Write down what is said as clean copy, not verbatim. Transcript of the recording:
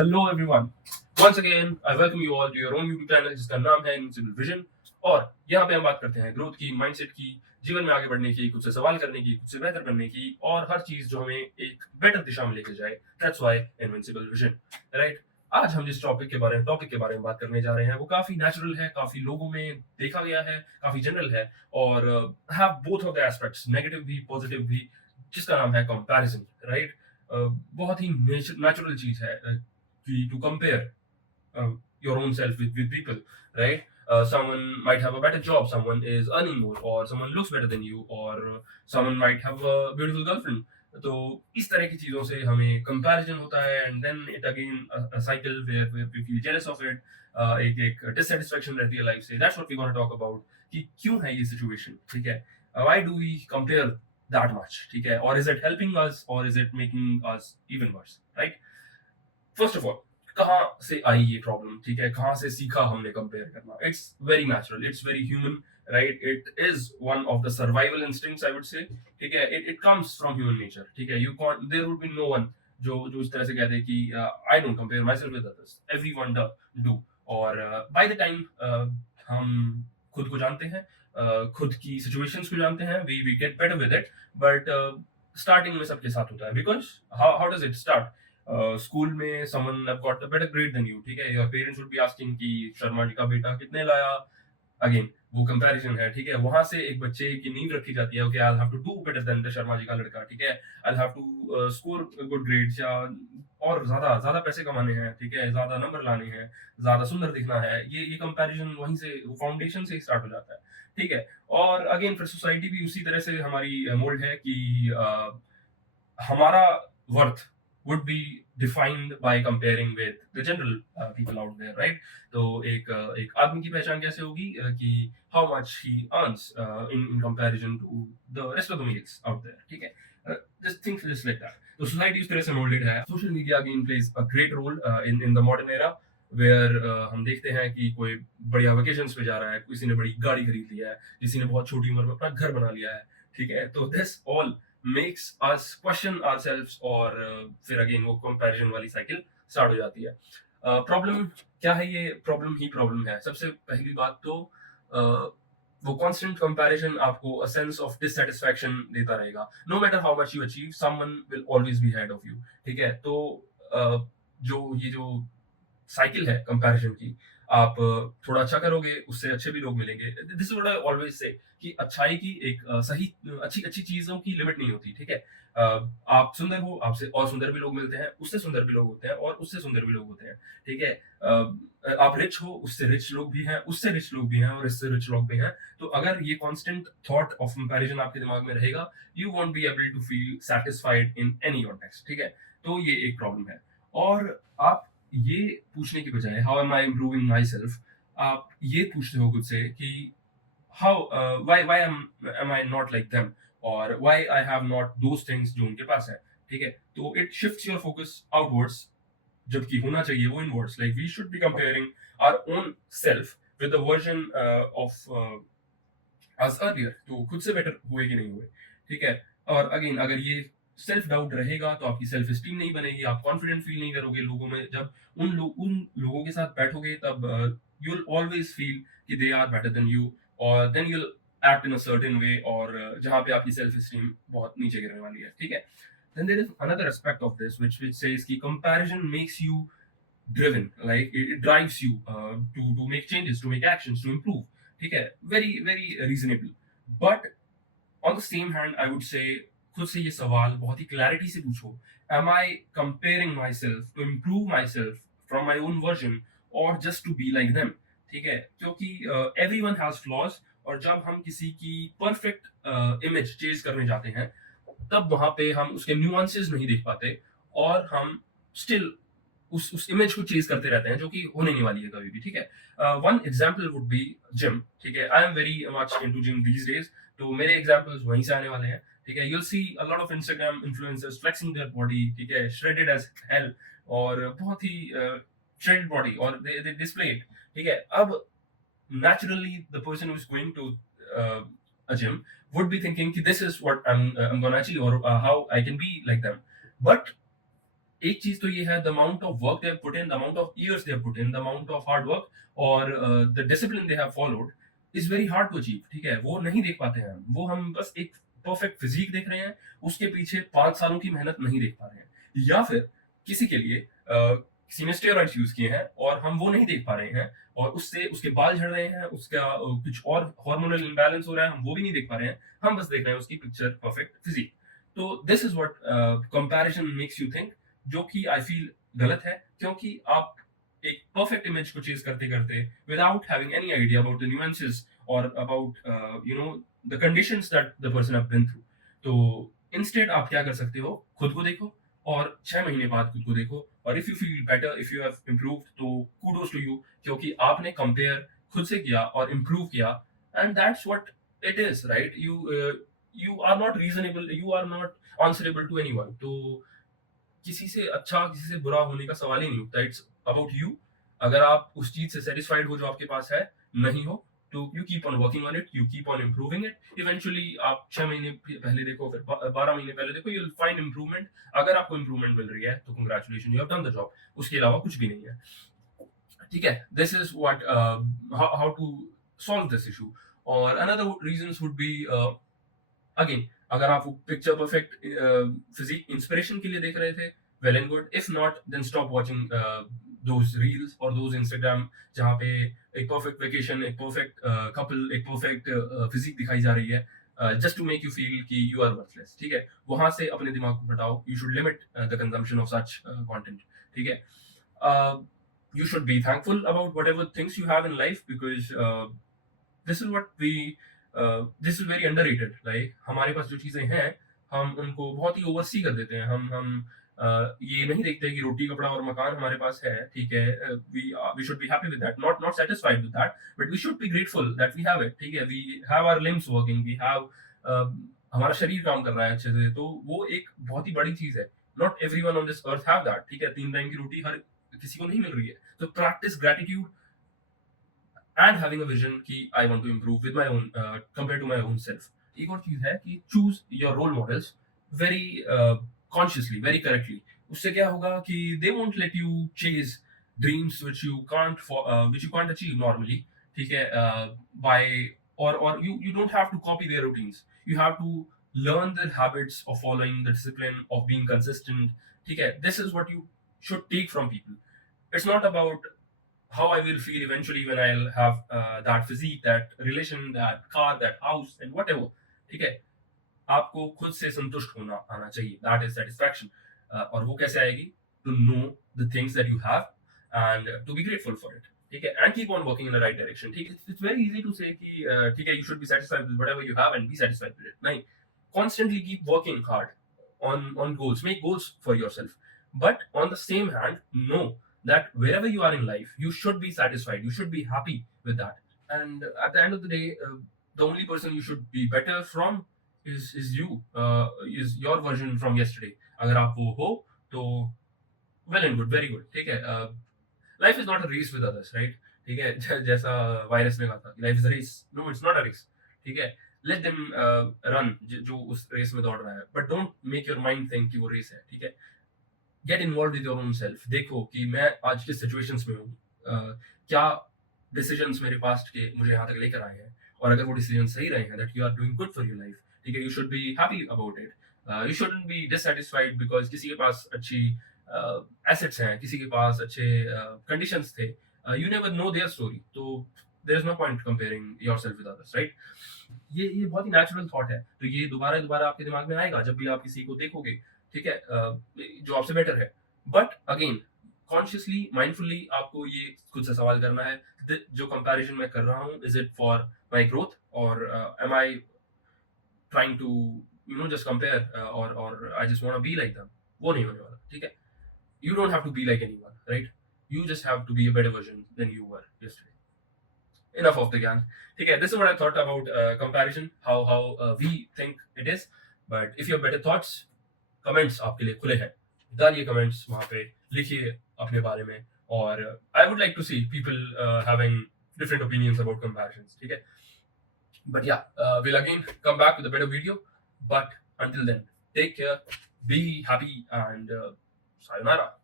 Hello everyone, once again I welcome you all to your own YouTube channel जिसका नाम है invisible vision. और यहाँ पे हम बात करते हैं ग्रोथ की, माइंडसेट की, जीवन में आगे बढ़ने की, खुद से सवाल करने की, खुद से बेहतर बनने की और हर चीज जो हमें एक बेटर दिशा में लेके जाए। That's why invisible vision, right. आज हम जिस टॉपिक के बारे में बात करने जा रहे हैं वो काफी नेचुरल है, काफी लोगों में देखा गया है, काफी जनरल है और have both of the aspects, negative भी पॉजिटिव भी, जिसका नाम है कंपैरिजन, राइट। बहुत ही नेचुरल चीज है to compare your own self with people, right? Someone might have a better job, someone is earning more, or someone looks better than you, or someone might have a beautiful girlfriend. तो इस तरह की चीजों से हमें comparison होता है and then it again cycle where we feel jealous of it. एक एक डिससेटिस्फैक्शन रहती है लाइफ से। That's what we gonna talk about कि क्यों है ये सिचुएशन, ठीक है। Why do we compare that much, ठीक है, और इज इट हेल्पिंग अस और is it making us even worse, right. First of all, कहाँ से आई ये प्रॉब्लम, ठीक है, कहाँ से सीखा हमने कंपेयर करना। It's very natural, it's very human, right. It is one of the survival instincts I would say, ठीक है। It comes from human nature, ठीक है। You can't, there would be no one जो जो इस तरह से कहते कि I don't compare myself with others, everyone do. और बाय द टाइम हम खुद को जानते हैं, खुद की सिचुएशंस को जानते हैं, we get better with it. But starting में सबके साथ होता है, because how does it start. School में someone have got a better grade than you, ठीक है। Your parents would be asking कि शर्मा जी का बेटा कितने लाया। अगेन वो कंपैरिजन है, ठीक है। वहां से एक बच्चे की नींव रखी जाती है, okay I have to do better than the Sharma ji का लड़का, ठीक है। I have to score good grades, या और ज्यादा ज्यादा पैसे कमाने हैं, ठीक है, ज्यादा नंबर लाने हैं, ज्यादा सुंदर दिखना है। ये कंपैरिजन वहीं से, फाउंडेशन से ही स्टार्ट हो जाता है, ठीक है। और अगेन फिर सोसाइटी भी उसी तरह से हमारी मोल्ड है कि हमारा worth would be defined by comparing with the general people out there, right? तो एक आदमी की पहचान कैसे होगी कि how much he earns in comparison to the rest of the males out there, ठीक है। Just think just like that. तो society उस तरह से molded है। Social media again plays a great role in the modern era where हम देखते हैं कि कोई बढ़िया वेकेशंस पे जा रहा है, किसी ने बड़ी गाड़ी खरीद लिया है, किसी ने बहुत छोटी उम्र में अपना घर बना लिया है, ठीक है। तो this all makes us question ourselves और फिर अगेन वो कंपैरिजन वाली साइकिल स्टार्ट हो जाती है। प्रॉब्लम क्या है? ये प्रॉब्लम ही प्रॉब्लम है। सबसे पहली बात तो वो कांस्टेंट कंपैरिजन आपको अ सेंस ऑफ डिससैटिस्फैक्शन देता रहेगा। No matter how much you achieve, someone will always be head of you, ठीक है। तो जो साइकिल है कंपैरिजन की, आप थोड़ा अच्छा करोगे उससे अच्छे भी लोग मिलेंगे। This is what I always say कि अच्छाई की एक सही अच्छी अच्छी चीजों की लिमिट नहीं होती, ठीक है। आप सुंदर हो, आपसे और सुंदर भी लोग मिलते हैं, उससे सुंदर भी लोग होते हैं और उससे सुंदर भी लोग होते हैं, ठीक है। आप रिच हो, उससे रिच लोग भी हैं, उससे रिच लोग भी हैं और इससे रिच लोग भी हैं। तो अगर ये कांस्टेंट थॉट ऑफ कंपैरिजन आपके दिमाग में रहेगा, you won't be able to feel satisfied in any context, ठीक है। तो ये एक प्रॉब्लम है। और आप ये पूछने की बजाय how am I improving my self, आप ये पूछते हो खुद से कि how why am I not like them, और why I have not those things जो उनके पास है, ठीक है। तो it shifts your focus outwards, जबकि होना चाहिए वो inwards. Like we should be comparing our own self with the version of as earlier, तो खुद से बेटर हुए कि नहीं हुए, ठीक है। और अगेन अगर ये सेल्फ डाउट रहेगा तो आपकी सेल्फ स्टीम नहीं बनेगी, आप कॉन्फिडेंट फील नहीं करोगे लोगों में। जब उन लोगों के साथ बैठोगे तब यू विल ऑलवेज फील कि they are better than you, और then you will act in a certain way, और जहाँ पे आपकी सेल्फ स्टीम बहुत नीचे गिरने वाली है, ठीक है। Then there is another aspect of this which says कि comparison makes you driven, like it drives you to make changes, to make actions, to improve, ठीक है। very very reasonable, but on the same hand I would say खुद से ये सवाल बहुत ही clarity से पूछो, am I comparing myself to improve myself from my own version or just to be like them, ठीक है। क्योंकि everyone has flaws, और जब हम किसी की परफेक्ट इमेज चेज करने जाते हैं तब वहां पे हम उसके न्यूआंसेस नहीं देख पाते, और हम स्टिल उस इमेज को चेज करते रहते हैं जो कि होने नहीं वाली है कभी भी, ठीक है। One example would be gym, ठीक है। I am very much into gym these days, तो मेरे एग्जाम्पल्स वहीं से आने वाले हैं, ठीक है। You'll see a lot of Instagram influencers flexing their body, ठीक है, श्रेडेड एज हेल, और बहुत ही श्रेडेड बॉडी, और दे डिस्प्ले इट, ठीक है। अब naturally the person who is going to a gym would be thinking कि this is what I'm gonna achieve, or how I can be like them, but एक चीज तो ये है, the amount of work they have put in, the amount of years they have put in, the amount of hard work और the discipline they have followed is very hard to achieve. ठीक है, वो नहीं देख पाते हैं वो हम बस एक परफेक्ट फिजिक देख रहे हैं, उसके पीछे 5 सालों की मेहनत नहीं देख पा रहे हैं। या फिर किसी के लिए किसी ने स्टेरॉइड्स यूज किए हैं और हम वो नहीं देख पा रहे हैं, और उससे उसके बाल झड़ रहे हैं, उसका कुछ और हार्मोनल इम्बैलेंस हो रहा है, हम वो भी नहीं देख पा रहे हैं, हम बस देख रहे हैं उसकी पिक्चर परफेक्ट फिजिक। तो this is what comparison makes you think, जो कि आई फील गलत है, क्योंकि आप एक परफेक्ट इमेज को चेज करते करते without having any idea about the nuances और about the conditions that the person have been through. तो इंस्टेड आप क्या कर सकते हो, खुद को देखो और 6 महीने बाद खुद को देखो, और if you feel better, if you have improved, तो कूडोज टू यू, क्योंकि आपने कंपेयर खुद से किया और इम्प्रूव किया, and that's what it is, right? You are not reasonable, you are not answerable to anyone. तो किसी से अच्छा, किसी से बुरा होने का सवाल ही नहीं उठता। It's about you. अगर आप उस चीज से सेटिस्फाइड हो जो आपके पास है, नहीं हो तो you keep on working on it, you keep on improving it. Eventually आप 6 महीने पहले देखो, फिर 12 महीने पहले देखो, यू विल फाइंड इम्प्रूवमेंट। अगर आपको इम्प्रूवमेंट मिल रही है तो congratulation, you have done the job. उसके अलावा कुछ भी नहीं है। ठीक है, this is what how to solve this issue. और another reasons would be, again, अगर आप पिक्चर परफेक्ट फिजिक इंस्पिरेशन के लिए देख रहे थे, well and good. If not, then stop watching those reels और दोज इंस्टाग्राम जहाँ पे एक परफेक्ट वेकेशन, एक परफेक्ट कपल, एक परफेक्ट फिजिक दिखाई जा रही है, just to make you feel कि यू आर वर्थलेस। ठीक है, वहां से अपने दिमाग को हटाओ। You should limit the consumption of such content. ठीक है, you should be thankful about whatever things you have in life, because this is what we this is very underrated. Like, हमारे पास जो चीजें हैं, हम उनको बहुत ही ओवरसी कर देते हैं। हम ये नहीं देखते कि रोटी, कपड़ा और मकान हमारे पास है। ठीक है, we should be happy with that, not satisfied with that, but we should be grateful that we have it. ठीक है, we have our limbs working, we have हमारा शरीर काम कर रहा है अच्छे से, तो वो एक बहुत ही बड़ी चीज है। Not everyone on this earth have that. ठीक है, 3 टाइम की रोटी हर किसी को नहीं मिल रही है। तो practice gratitude and having a vision कि I want to improve with my own, compare to my own self. एक और चीज है कि choose your role models very consciously, very correctly. उससे क्या होगा कि they won't let you chase dreams which you can't achieve normally। ठीक है, by or you don't have to copy their routines, you have to learn their habits of following the discipline of being consistent। ठीक है, this is what you should take from people। It's not about how I will feel eventually when I'll have that physique, that relation, that car, that house, and whatever। ठीक है, आपको खुद से संतुष्ट होना आना चाहिए, that is satisfaction। और वो कैसे आएगी? To know the things that you have and to be grateful for it। ठीक है, and keep on working in the right direction। ठीक है, it's very easy to say कि ठीक है, you should be satisfied with whatever you have and be satisfied with it। नहीं, constantly keep working hard on goals, make goals for yourself, but on the same hand, know that wherever you are in life, you should be satisfied, you should be happy with that। And at the end of the day, the only person you should be better from is you, is your version from yesterday। अगर आप वो हो तो well and good, very good। ठीक है, life is not a race with others, right? ठीक है, जैसा वायरस ने कहा था, life is a race। No, it's not a race। ठीक है, let them run, जो उस रेस में दौड़ रहा है, but don't make your mind think कि वो रेस है। ठीक है, get involve with your own self. देखो कि मैं आज किस सिचुएशंस में हूँ, क्या डिसीजंस मेरे पास्ट के मुझे यहाँ तक लेकर आए हैं, और अगर वो डिसीजन सही रहे हैं, that you are doing good for your life. ठीक है, you should be happy about it. You shouldn't be dissatisfied because किसी के पास अच्छी एसेट्स हैं, किसी के पास अच्छे कंडीशंस थे। You never know their story, तो there is no point comparing yourself with others, right? ये बहुत ही नेचुरल थॉट है, तो ये दोबारा दोबारा आपके दिमाग में आएगा जब भी आप किसी को देखोगे। ठीक है, जो आपसे बेटर है। बट अगेन, कॉन्शियसली, माइंडफुली आपको ये खुद से सवाल करना है, जो कंपैरिजन मैं कर रहा हूँ, is it for my growth, और am I trying to just compare, और I just want to be like them? वो नहीं होने वाला। ठीक है, you don't have to be like anyone, right? You just have to be a better version than you were yesterday। Enough of the ज्ञान। ठीक है, this is what I thought about comparison, how we think it is। But if you have better thoughts, comments आपके लिए खुले हैं, डालिए comments वहाँ पे, लिखिए अपने बारे में, और I would like to see people having different opinions about comparisons. ठीक है, but yeah will again come back with a better video, but until then, take care, be happy, and sayonara.